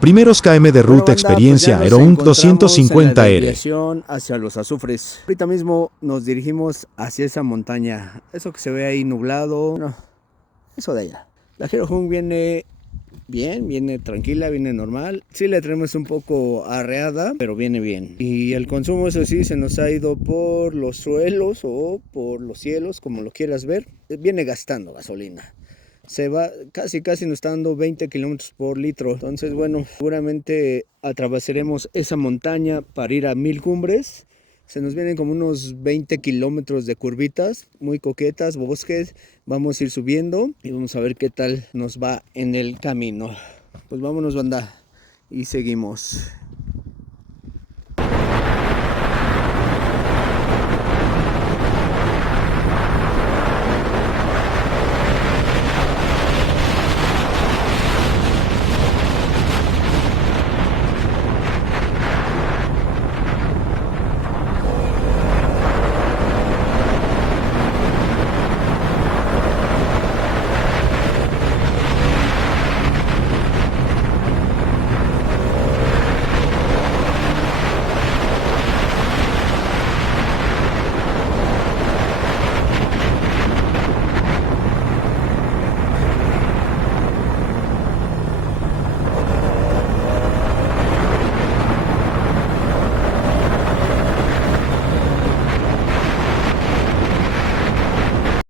Primeros KM de ruta, Banda, experiencia pues ya nos Aerounk encontramos en la 250R. desviación hacia los Azufres. Ahorita mismo nos dirigimos hacia esa montaña. Eso que se ve ahí nublado, no, eso de allá. La Hung viene bien, viene tranquila, viene normal. Sí le tenemos un poco arreada, pero viene bien. Y el consumo, eso sí, se nos ha ido por los suelos o por los cielos, como lo quieras ver. Viene gastando gasolina. Se va, casi nos está dando 20 kilómetros por litro. Entonces, bueno, seguramente atravesaremos esa montaña para ir a 1000 cumbres. Se nos vienen como unos 20 kilómetros de curvitas, muy coquetas, bosques. Vamos a ir subiendo y vamos a ver qué tal nos va en el camino. Pues vámonos, banda, y seguimos.